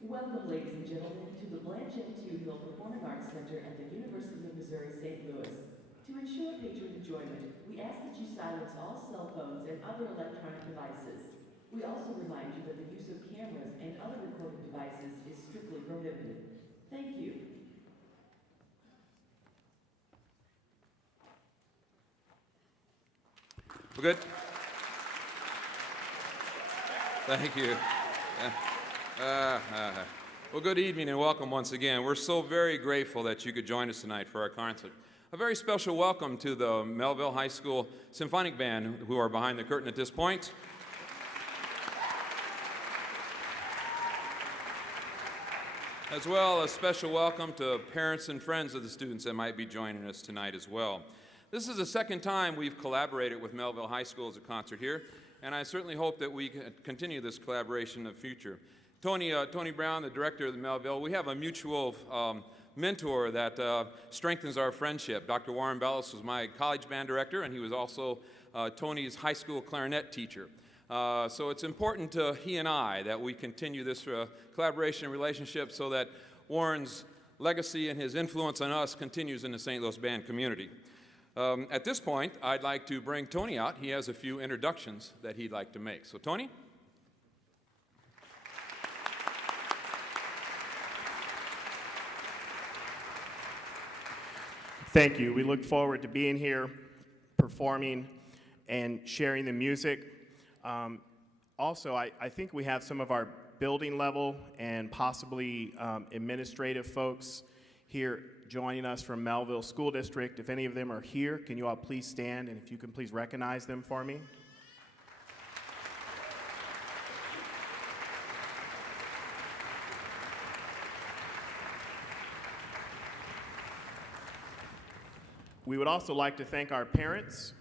Welcome, ladies and gentlemen, to the Blanchett Touhill Performing Arts Center at the University of Missouri St. Louis. To ensure patron enjoyment, we ask that you silence all cell phones and other electronic devices. We also remind you that the use of cameras and other recording devices is strictly prohibited. Thank you. Well, good. Thank you. Well, good evening and welcome once again. We're so very grateful that you could join us tonight for our concert. A very special welcome to the Mehlville High School Symphonic Band, who are behind the curtain at this point. As well, a special welcome to parents and friends of the students that might be joining us tonight as well. This is the second time we've collaborated with Mehlville High School as a concert here, and I certainly hope that we can continue this collaboration in the future. Tony Brown, the director of the Mehlville, we have a mutual mentor that strengthens our friendship. Dr. Warren Bellis was my college band director, and he was also Tony's high school clarinet teacher. So it's important to he and I that we continue this collaboration and relationship so that Warren's legacy and his influence on us continues in the St. Louis band community. At this point, I'd like to bring Tony out. He has a few introductions that he'd like to make. So, Tony? Thank you. We look forward to being here, performing, and sharing the music. Also, I think we have some of our building level and possibly administrative folks here joining us from Mehlville School District. If any of them are here, can you all please stand, and if you can please recognize them for me? We would also like to thank our parents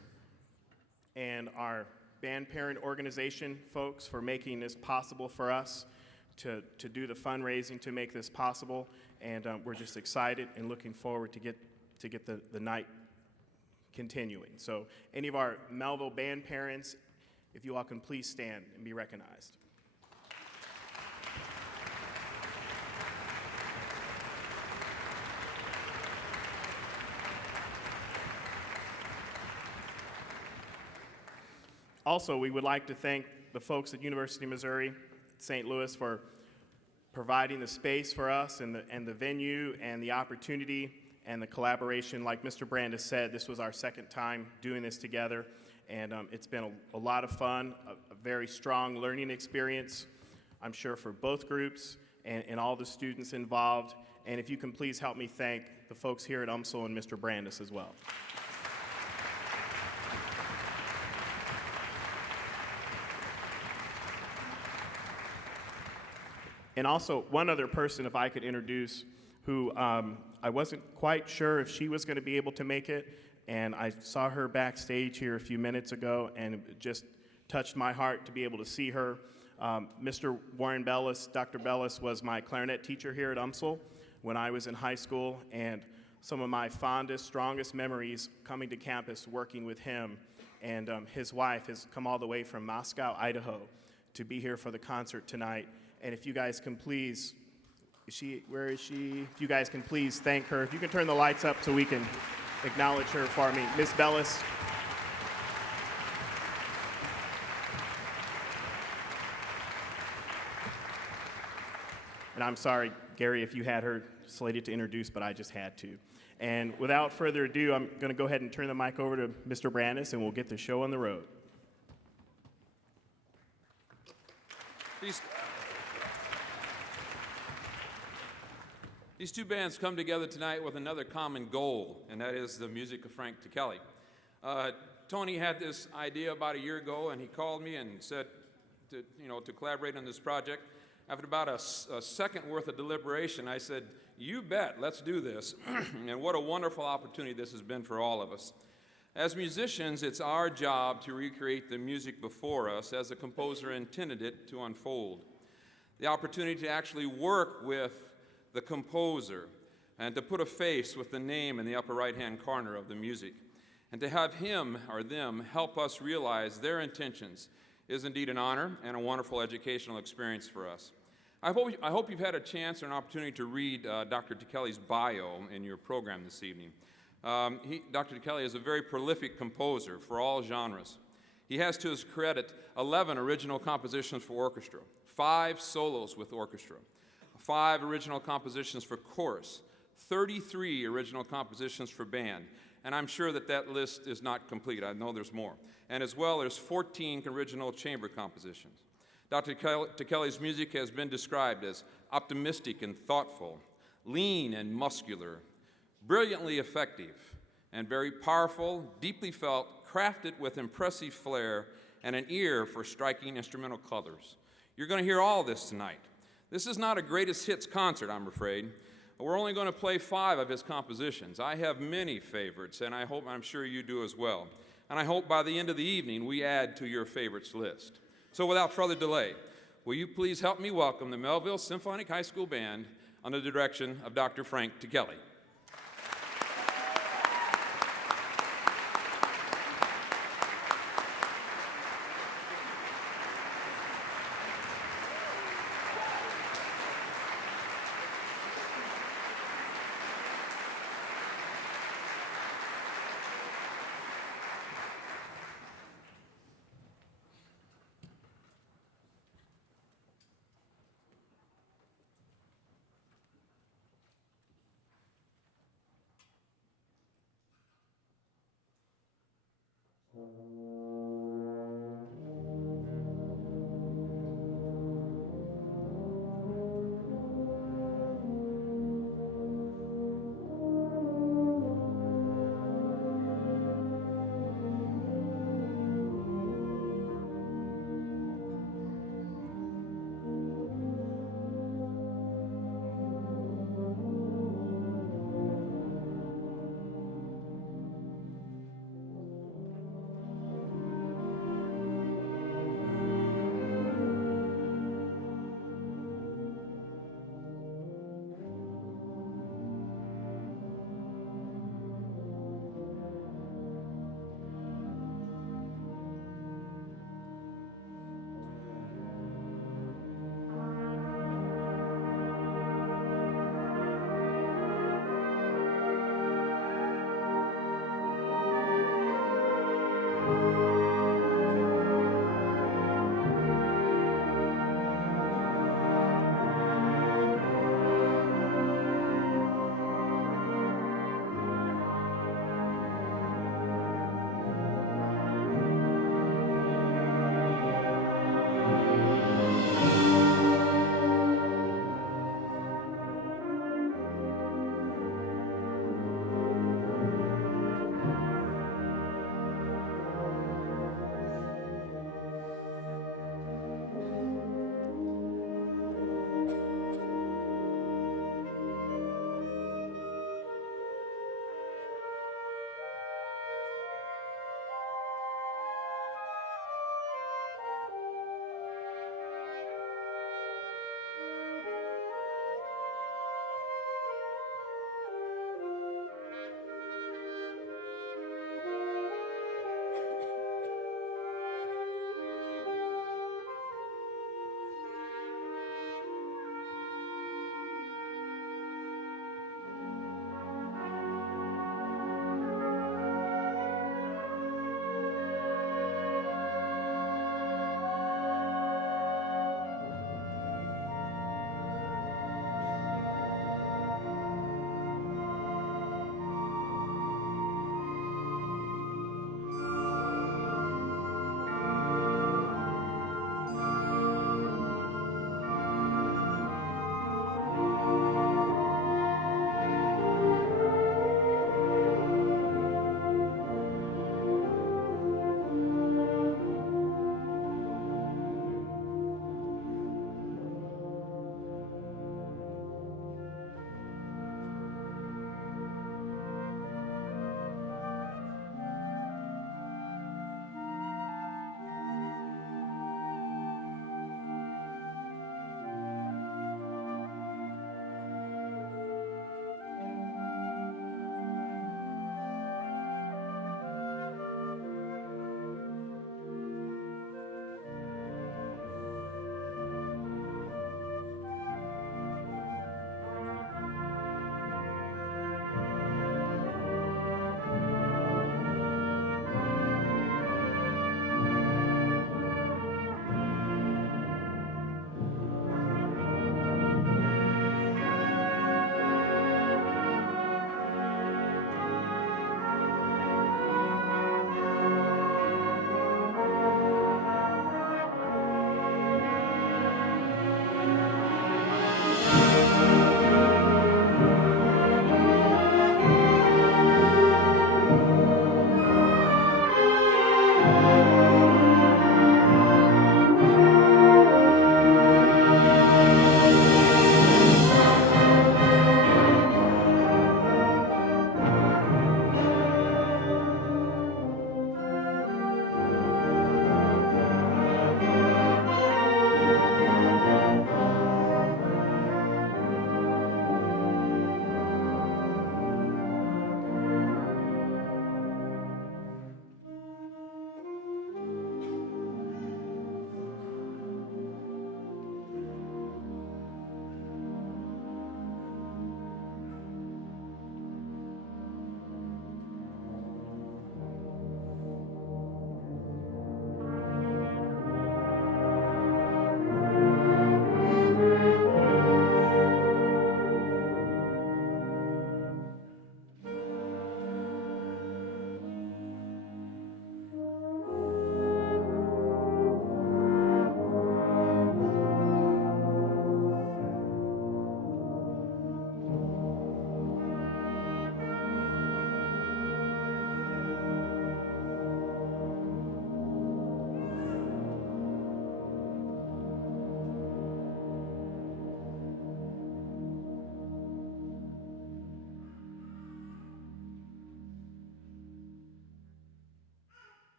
and our band parent organization folks for making this possible for us to do the fundraising to make this possible, and we're just excited and looking forward to get the night continuing. So any of our Mehlville band parents, if you all can please stand and be recognized. Also, we would like to thank the folks at University of Missouri St. Louis for providing the space for us and the venue and the opportunity and the collaboration. Like Mr. Brandis said, this was our second time doing this together, and it's been a lot of fun, a very strong learning experience, I'm sure, for both groups and all the students involved. And if you can please help me thank the folks here at UMSL and Mr. Brandis as well. And also, one other person, if I could introduce, who I wasn't quite sure if she was going to be able to make it, and I saw her backstage here a few minutes ago, and it just touched my heart to be able to see her. Mr. Warren Bellis, Dr. Bellis, was my clarinet teacher here at UMSL when I was in high school, and some of my fondest, strongest memories coming to campus working with him. And his wife has come all the way from Moscow, Idaho, to be here for the concert tonight. And if you guys can please, where is she? If you guys can please thank her. If you can turn the lights up so we can acknowledge her for me. Miss Bellis. And I'm sorry, Gary, if you had her slated to introduce, but I just had to. And without further ado, I'm going to go ahead and turn the mic over to Mr. Brandis, and we'll get the show on the road. These two bands come together tonight with another common goal, and that is the music of Frank Ticheli. Tony had this idea about a year ago, and he called me and said to collaborate on this project. After about a second worth of deliberation, I said, you bet, let's do this. And what a wonderful opportunity this has been for all of us. As musicians, it's our job to recreate the music before us as the composer intended it to unfold. The opportunity to actually work with the composer, and to put a face with the name in the upper right-hand corner of the music, and to have him or them help us realize their intentions is indeed an honor and a wonderful educational experience for us. I hope you've had a chance or an opportunity to read Dr. Ticheli's bio in your program this evening. Dr. Ticheli is a very prolific composer for all genres. He has to his credit 11 original compositions for orchestra, 5 solos with orchestra, 5 original compositions for chorus, 33 original compositions for band, and I'm sure that that list is not complete. I know there's more. And as well, there's 14 original chamber compositions. Dr. Ticheli's music has been described as optimistic and thoughtful, lean and muscular, brilliantly effective, and very powerful, deeply felt, crafted with impressive flair and an ear for striking instrumental colors. You're going to hear all this tonight. This is not a greatest hits concert, I'm afraid. We're only going to play 5 of his compositions. I have many favorites, and I'm sure you do as well. And I hope by the end of the evening we add to your favorites list. So without further delay, will you please help me welcome the Mehlville Symphonic High School Band under the direction of Dr. Frank Ticheli.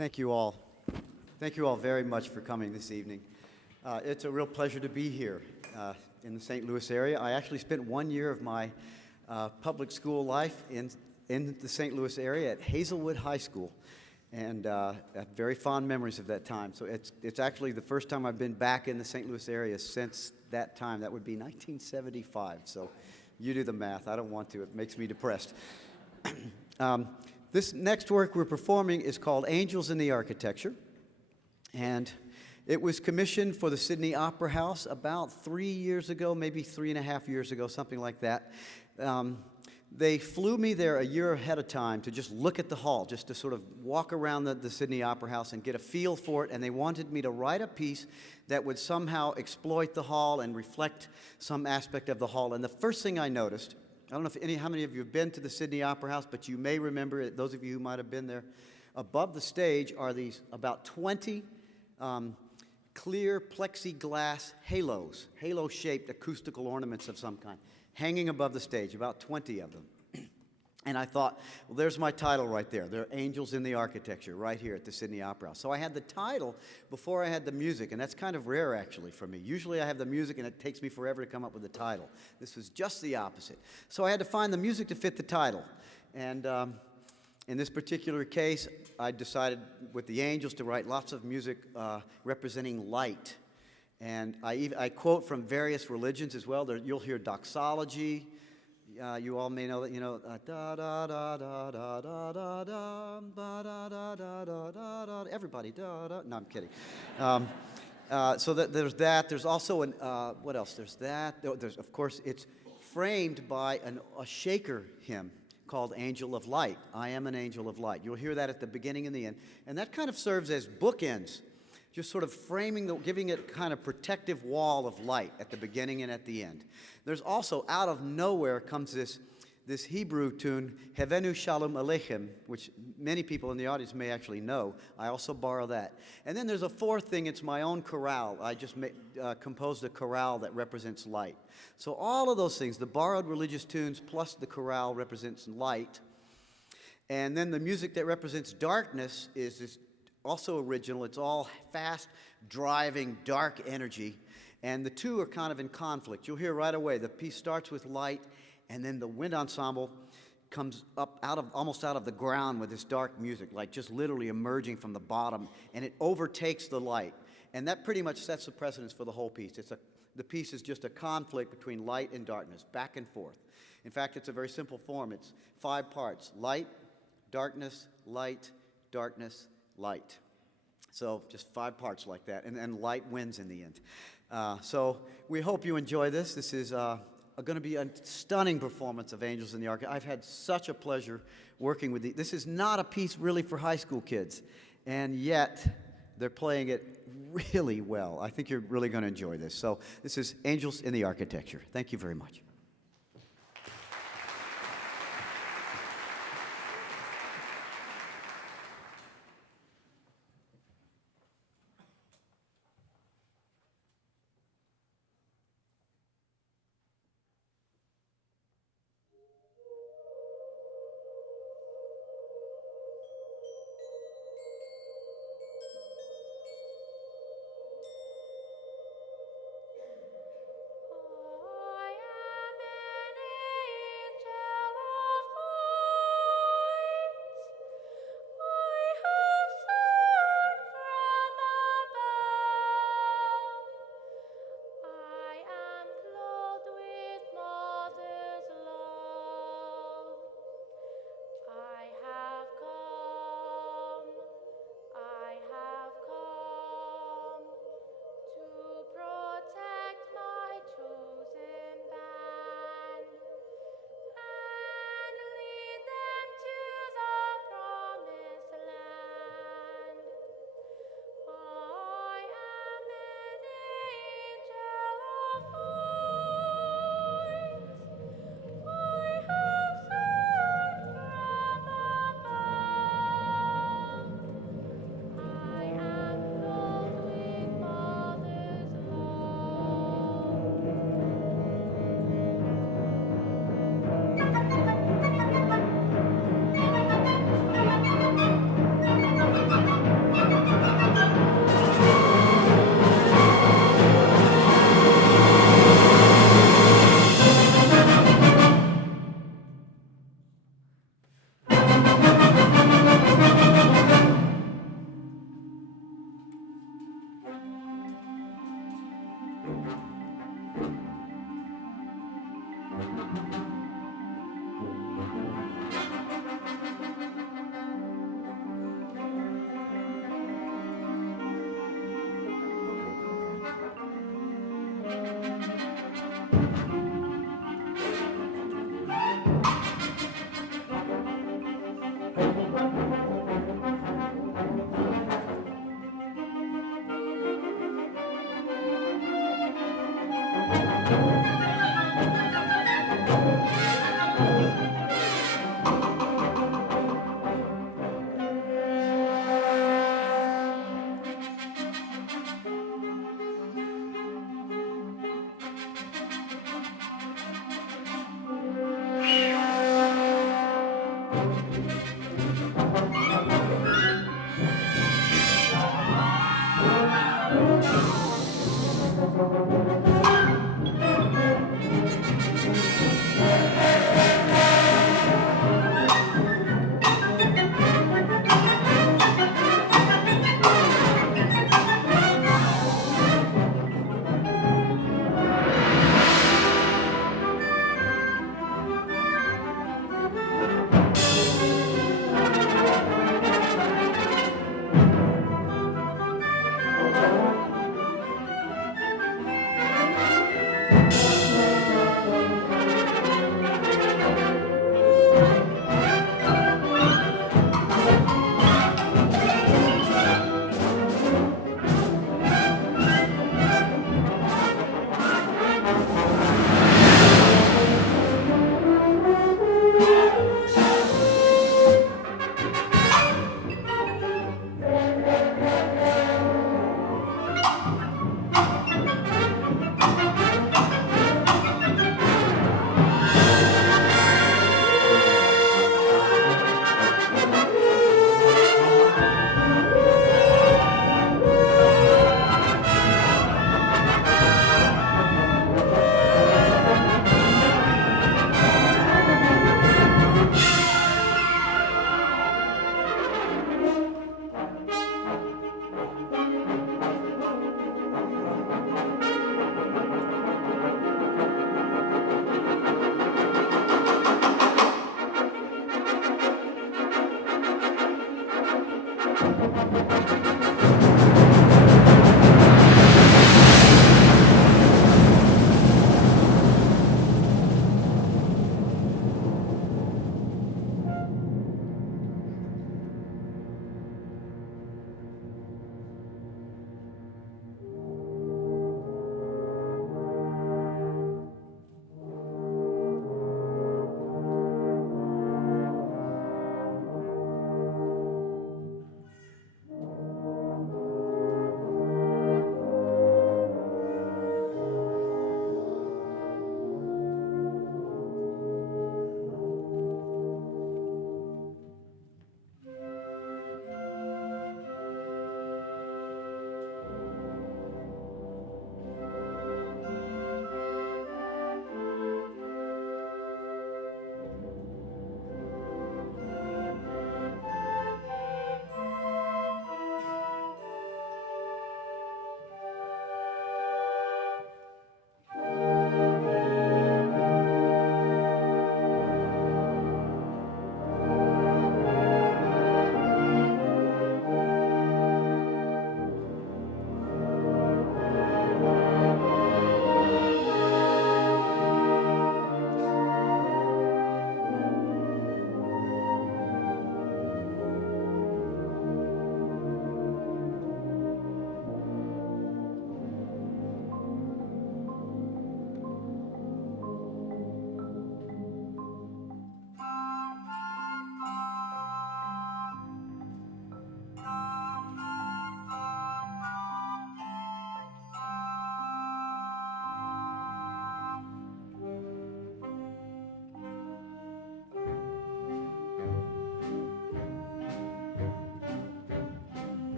Thank you all. Thank you all very much for coming this evening. It's a real pleasure to be here in the St. Louis area. I actually spent 1 year of my public school life in the St. Louis area at Hazelwood High School, and I have very fond memories of that time. So it's actually the first time I've been back in the St. Louis area since that time. That would be 1975. So you do the math. I don't want to. It makes me depressed. This next work we're performing is called Angels in the Architecture, and it was commissioned for the Sydney Opera House about 3 years ago, maybe 3.5 years ago, something like that. They flew me there a year ahead of time to just look at the hall, just to sort of walk around the Sydney Opera House and get a feel for it, and they wanted me to write a piece that would somehow exploit the hall and reflect some aspect of the hall. And the first thing I noticed, I don't know how many of you have been to the Sydney Opera House, but you may remember it, those of you who might have been there. Above the stage are these about 20 clear plexiglass halos, halo-shaped acoustical ornaments of some kind, hanging above the stage, about 20 of them. And I thought, well, there's my title right there. They're Angels in the Architecture, right here at the Sydney Opera House. So I had the title before I had the music, and that's kind of rare, actually, for me. Usually I have the music, and it takes me forever to come up with the title. This was just the opposite. So I had to find the music to fit the title. And in this particular case, I decided with the Angels to write lots of music representing light. And I quote from various religions as well. You'll hear doxology. You all may know that, you know, da da da da da da da da da da da da da. Everybody, da da. No, I'm kidding. So there's that. There's also what else? There's that. There's, of course, it's framed by a Shaker hymn called Angel of Light. I am an angel of light. You'll hear that at the beginning and the end, and that kind of serves as bookends, just sort of framing, giving it kind of protective wall of light at the beginning and at the end. There's also, out of nowhere, comes this Hebrew tune, Hevenu Shalom Aleichem, which many people in the audience may actually know. I also borrow that. And then there's a fourth thing. It's my own chorale. I just composed a chorale that represents light. So all of those things, the borrowed religious tunes plus the chorale represents light. And then the music that represents darkness is also original. It's all fast, driving, dark energy. And the two are kind of in conflict. You'll hear right away, the piece starts with light, and then the wind ensemble comes up almost out of the ground with this dark music, like just literally emerging from the bottom, and it overtakes the light. And that pretty much sets the precedence for the whole piece. The piece is just a conflict between light and darkness, back and forth. In fact, it's a very simple form. It's 5 parts: light, darkness, light, darkness, light. So just 5 parts like that, and light wins in the end. So we hope you enjoy this. This is going to be a stunning performance of Angels in the Ark. I've had such a pleasure working with this is not a piece really for high school kids, and yet they're playing it really well. I think you're really going to enjoy this. So this is Angels in the Architecture. Thank you very much. I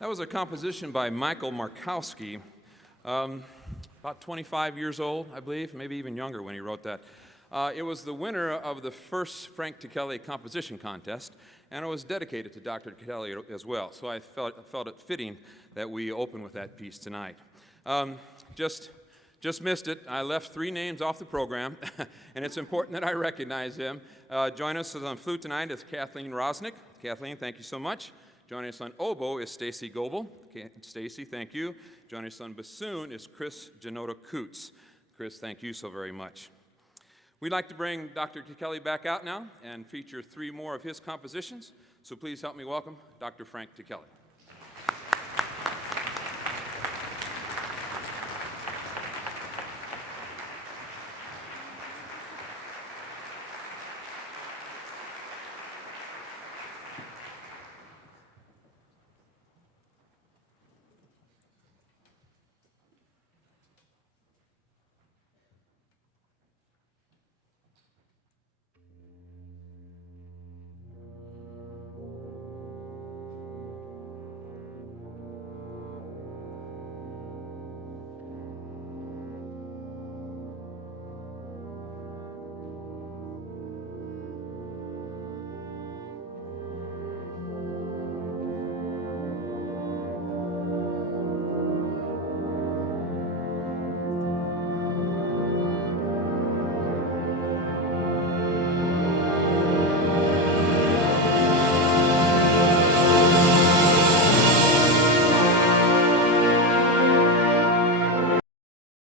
That was a composition by Michael Markowski, about 25 years old, I believe, maybe even younger when he wrote that. It was the winner of the first Frank Ticheli composition contest, and it was dedicated to Dr. Ticheli as well, so I felt it fitting that we open with that piece tonight. Just missed it. I left 3 names off the program, and it's important that I recognize them. Join us on flute tonight is Kathleen Rosnick. Kathleen, thank you so much. Joining us on oboe is Stacy Goebel. Stacy, thank you. Joining us on bassoon is Chris Janota Coots. Chris, thank you so very much. We'd like to bring Dr. Ticheli back out now and feature 3 more of his compositions. So please help me welcome Dr. Frank Ticheli.